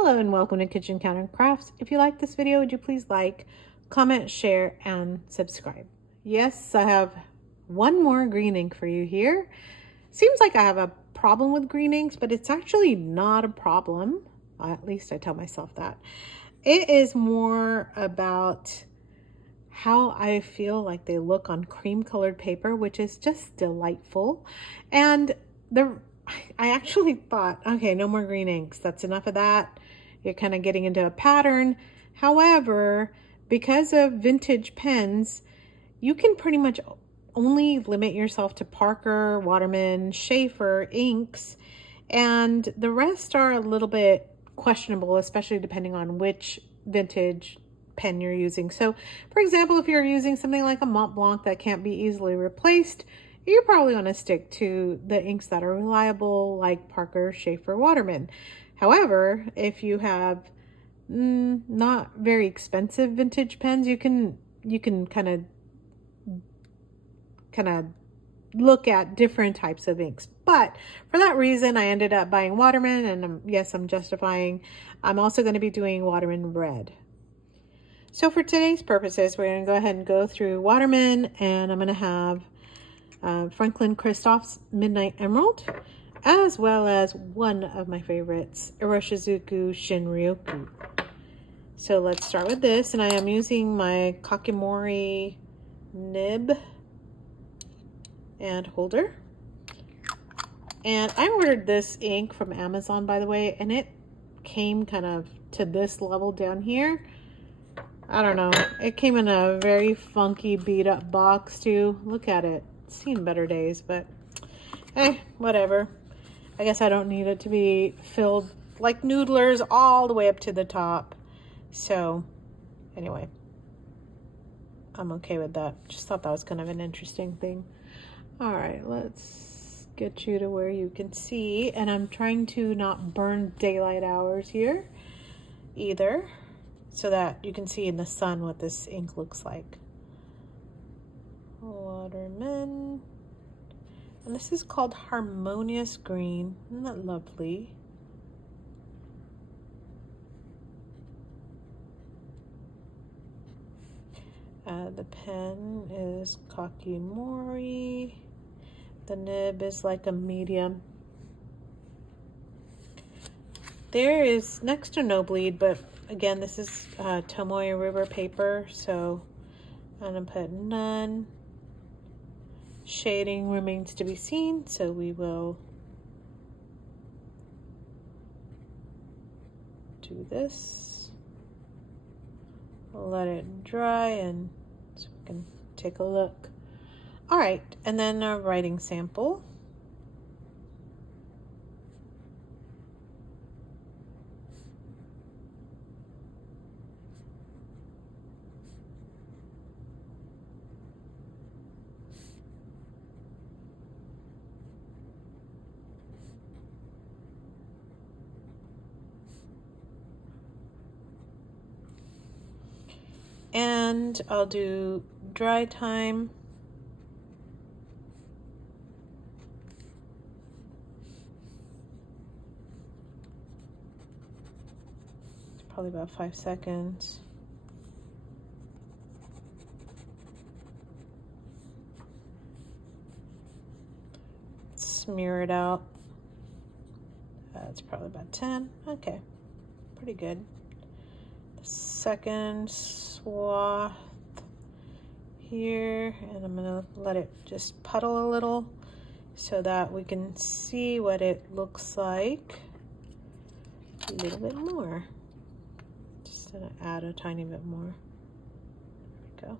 Hello and welcome to Kitchen Counter Crafts. If you like this video, would you please like, comment, share, and subscribe? Yes, I have one more green ink for you here. Seems like I have a problem with green inks, but it's actually not a problem. At least I tell myself that. It is more about how I feel like they look on cream colored paper, which is just delightful. And I actually thought, okay, no more green inks. That's enough of that. You're kind of getting into a pattern. However, because of vintage pens, you can pretty much only limit yourself to Parker, Waterman, Schaefer inks, and the rest are a little bit questionable, especially depending on which vintage pen you're using. So, for example, if you're using something like a Mont Blanc that can't be easily replaced, you probably want to stick to the inks that are reliable, like Parker, Schaefer, Waterman. However, if you have not very expensive vintage pens, you can kind of look at different types of inks. But for that reason, I ended up buying Waterman, and yes, I'm justifying. I'm also going to be doing Waterman Red. So for today's purposes, we're going to go ahead and go through Waterman, and I'm going to have Franklin Christoph's Midnight Emerald, as well as one of my favorites, Iroshizuku Shinryoku. So let's start with this, and I am using my Kakimori nib and holder. And I ordered this ink from Amazon, by the way, and it came kind of to this level down here. I don't know. It came in a very funky, beat up box too. Look at it. It's seen better days, but hey, whatever. I guess I don't need it to be filled like noodlers all the way up to the top. So anyway, I'm okay with that. Just thought that was kind of an interesting thing. All right, let's get you to where you can see, and I'm trying to not burn daylight hours here either, so that you can see in the sun what this ink looks like. Waterman, and this is called Harmonious Green. Isn't that lovely? The pen is Kakimori. The nib is like a medium. There is next to no bleed, but again, this is Tomoe River paper, so I'm gonna put none. Shading remains to be seen, so we will do this. Let it dry, and so we can take a look. All right, and then a writing sample. And I'll do dry time. It's probably about 5 seconds. Smear it out. It's probably about 10. Okay, pretty good. The second swath here, and I'm gonna let it just puddle a little so that we can see what it looks like a little bit more. Just gonna add a tiny bit more. There we go.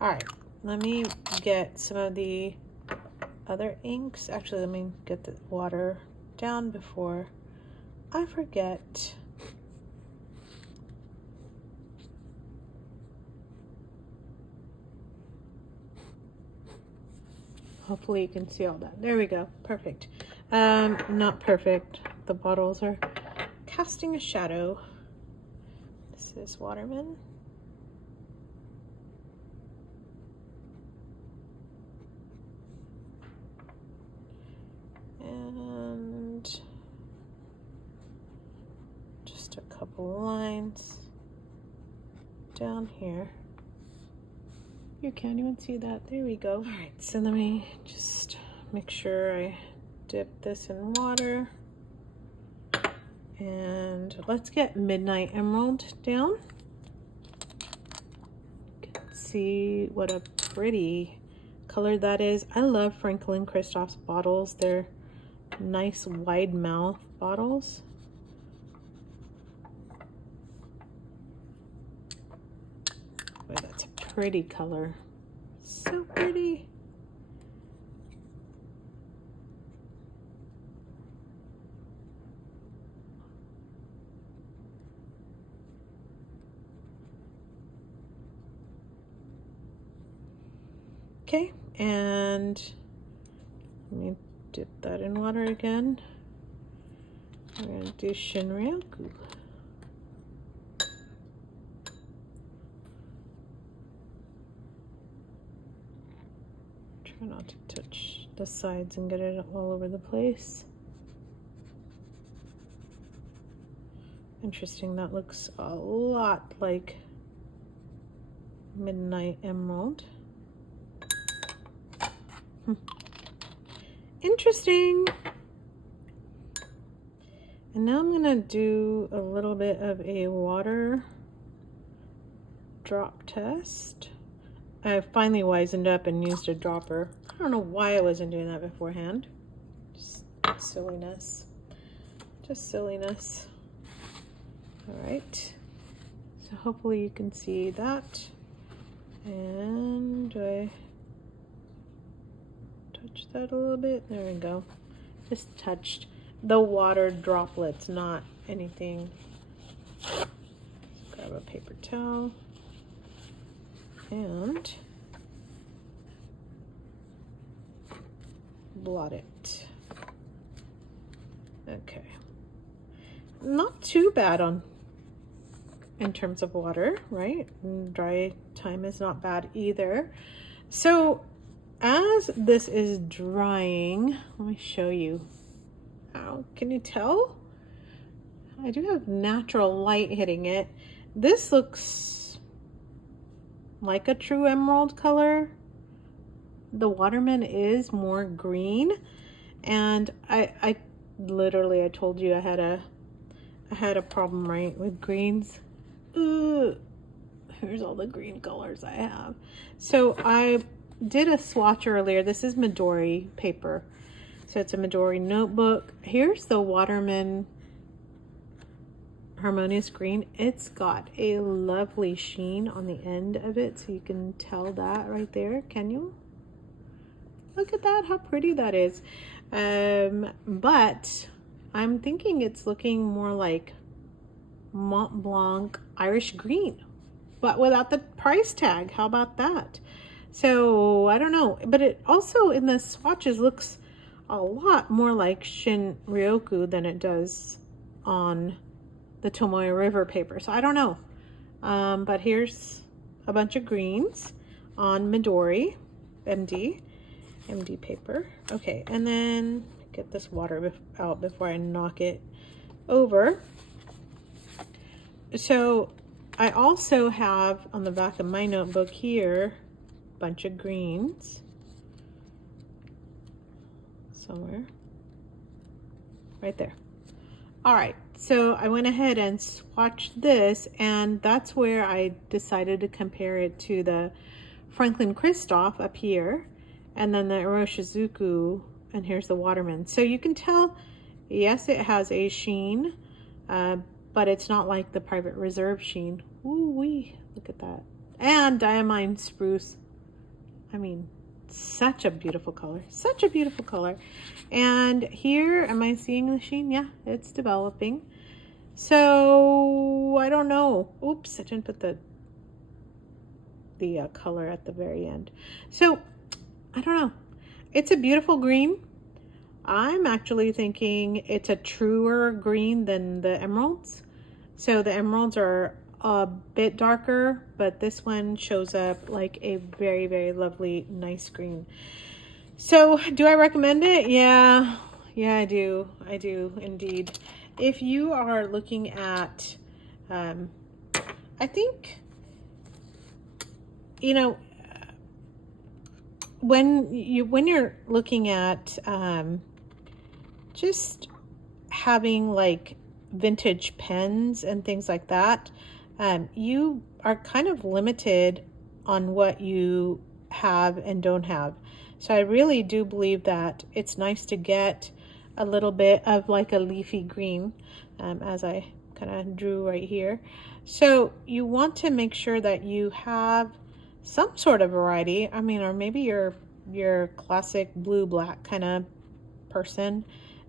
All right, let me get some of the other inks. Actually, let me get the water down before I forget. Hopefully you can see all that. There we go. Perfect. Not perfect. The bottles are casting a shadow. This is Waterman. And just couple lines down here. You can't even see that. There we go. All right, so let me just make sure I dip this in water. And let's get Midnight Emerald down. You can see what a pretty color that is. I love Franklin Christoph's bottles. They're nice wide mouth bottles. Boy, that's a pretty color. So pretty. Okay, and let me dip that in water again. We're gonna do Shinryoku. Try not to touch the sides and get it all over the place. Interesting, that looks a lot like Midnight Emerald. Interesting. And now I'm gonna do a little bit of a water drop test. I finally wisened up and used a dropper. I don't know why I wasn't doing that beforehand. Just silliness. Just silliness. All right. So hopefully you can see that. And I touch that a little bit. There we go. Just touched the water droplets, not anything. Let's grab a paper towel and blot it. Okay. Not too bad in terms of water, right? And dry time is not bad either. So as this is drying, let me show you. Oh, can you tell? I do have natural light hitting it. This looks like a true emerald color. The Waterman is more green, and I literally, I told you I had a problem, right, with greens. Ugh. Here's all the green colors I have. So I did a swatch earlier. This is Midori paper. So it's a Midori notebook. Here's the Waterman Harmonious green. It's got a lovely sheen on the end of it. So you can tell that right there. Can you? Look at that, how pretty that is. But I'm thinking it's looking more like Mont Blanc Irish green, but without the price tag. How about that? So I don't know, but it also in the swatches looks a lot more like Shinryoku than it does on the Tomoe River paper. So I don't know. But here's a bunch of greens on Midori MD paper. Okay, and then get this water out before I knock it over. So I also have on the back of my notebook here a bunch of greens somewhere right there. All right, so I went ahead and swatched this, and that's where I decided to compare it to the Franklin Christoph up here, and then the Iroshizuku, and here's the Waterman. So you can tell, yes, it has a sheen, but it's not like the Private Reserve sheen. Ooh wee, look at that. And Diamine Spruce. I mean, such a beautiful color, such a beautiful color. And here, am I seeing the sheen? Yeah, it's developing. So I don't know. Oops, I didn't put the color at the very end. So I don't know. It's a beautiful green. I'm actually thinking it's a truer green than the emeralds. So the emeralds are a bit darker, but this one shows up like a very, very lovely, nice green. So do I recommend it? Yeah, I do. I do indeed. If you are looking at I think, you know, when you're looking at just having like vintage pens and things like that, you are kind of limited on what you have and don't have. So I really do believe that it's nice to get a little bit of like a leafy green, as I kind of drew right here. So you want to make sure that you have some sort of variety. I mean, or maybe your classic blue black kind of person,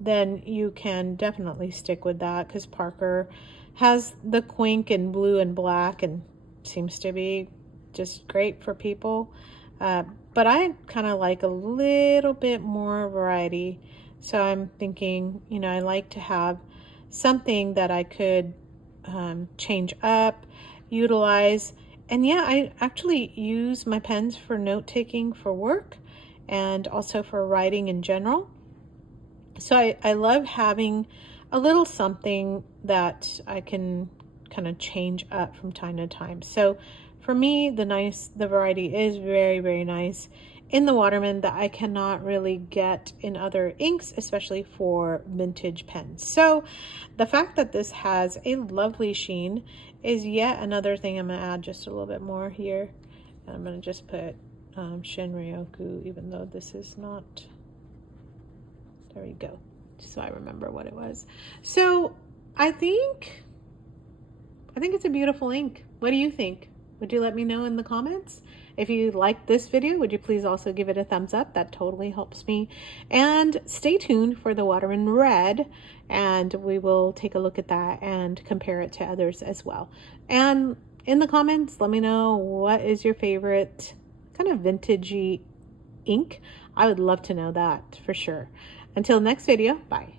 then you can definitely stick with that, because Parker has the quink in blue and black and seems to be just great for people. But I kind of like a little bit more variety. So I'm thinking, I like to have something that I could change up, utilize. And yeah, I actually use my pens for note-taking for work and also for writing in general. So I love having a little something that I can kind of change up from time to time. So for me, the variety is very, very nice in the Waterman that I cannot really get in other inks, especially for vintage pens. So the fact that this has a lovely sheen is yet another thing. I'm going to add just a little bit more here. And I'm going to just put Shinryoku, even though this is not... There we go. Just so I remember what it was. So I think it's a beautiful ink. What do you think? Would you let me know in the comments? If you liked this video, would you please also give it a thumbs up? That totally helps me. And stay tuned for the Waterman Red, and we will take a look at that and compare it to others as well. And in the comments, let me know what is your favorite kind of vintagey ink. I would love to know that for sure. Until next video, bye.